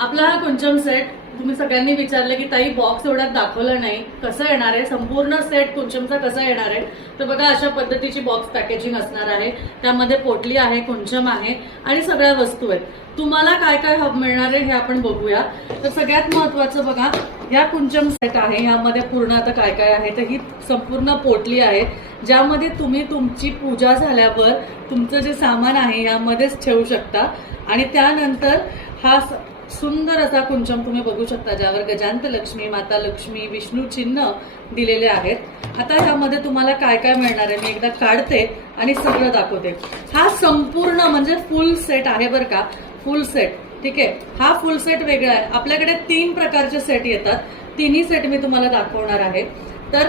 आपला हा कुंचम सेट तुम्ही सगळ्यांनी विचारलं की ताई बॉक्स एवढ्यात दाखवलं नाही, कसं येणार आहे संपूर्ण सेट कुंचमचा कसा येणार आहे. तर बघा अशा पद्धतीची बॉक्स पॅकेजिंग असणार आहे. त्यामध्ये पोटली आहे, कुंचम आहे आणि सगळ्या वस्तू आहेत. तुम्हाला काय काय मिळणार आहे हे आपण बघूया. तर सगळ्यात महत्वाचं बघा, या कुंचम सेट आहे, यामध्ये पूर्ण आता काय काय आहे. तर ही संपूर्ण पोटली आहे ज्यामध्ये तुम्ही तुमची पूजा झाल्यावर तुमचं जे सामान आहे यामध्येच ठेवू शकता. आणि त्यानंतर हा सुंदर असा कुंचम तुम्ही बघू शकता ज्यावर गजांत लक्ष्मी, माता लक्ष्मी, विष्णू चिन्ह दिलेले आहेत. आता ह्यामध्ये तुम्हाला काय काय मिळणार आहे मी एकदा काढते आणि सगळं दाखवते. हा संपूर्ण म्हणजे फुल सेट आहे बरं का, फुल सेट. ठीक आहे, हा फुल सेट वेगळा आहे. आपल्याकडे 3 प्रकारचे सेट येतात, तिन्ही सेट मी तुम्हाला दाखवणार आहे. तर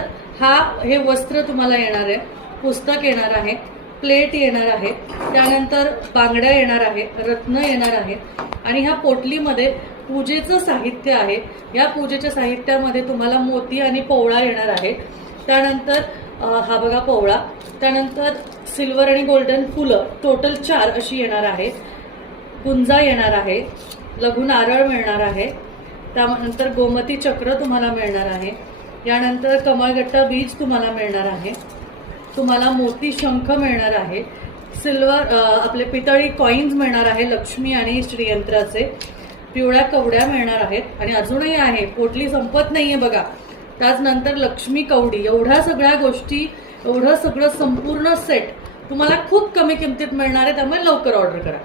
हे वस्त्र तुम्हाला येणार आहे, पुस्तक येणार आहे, प्लेट येणार आहे, त्यानंतर बांगड्या येणार आहे, रत्न येणार आहे आणि ह्या पोटलीमध्ये पूजेचं साहित्य आहे. या पूजेच्या साहित्यामध्ये तुम्हाला मोती आणि पोवळा येणार आहे. त्यानंतर हा बघा पोवळा, त्यानंतर सिल्वर आणि गोल्डन फुलं टोटल 4 अशी येणार आहे. गुंजा येणार आहे, लघु नारळ मिळणार आहे, त्यानंतर गोमती चक्र तुम्हाला मिळणार आहे, यानंतर कमळगट्टा बीज तुम्हाला मिळणार आहे, तुम्हाला मोती शंख मिळणार आहे, सिल्वर आपले पितळी कॉइन्स मिळणार आहे लक्ष्मी आणि श्रीयंत्राचे, पिवळ्या कवड्या मिळणार आहेत आणि अजूनही आहे, पोटली संपत नाहीये बघा. त्यानंतर लक्ष्मी कवडी, एवढ्या सगळ्या गोष्टी, एवढं सगळं संपूर्ण सेट तुम्हाला खूप कमी किमतीत मिळणार आहे. त्यामुळे लवकर ऑर्डर करा.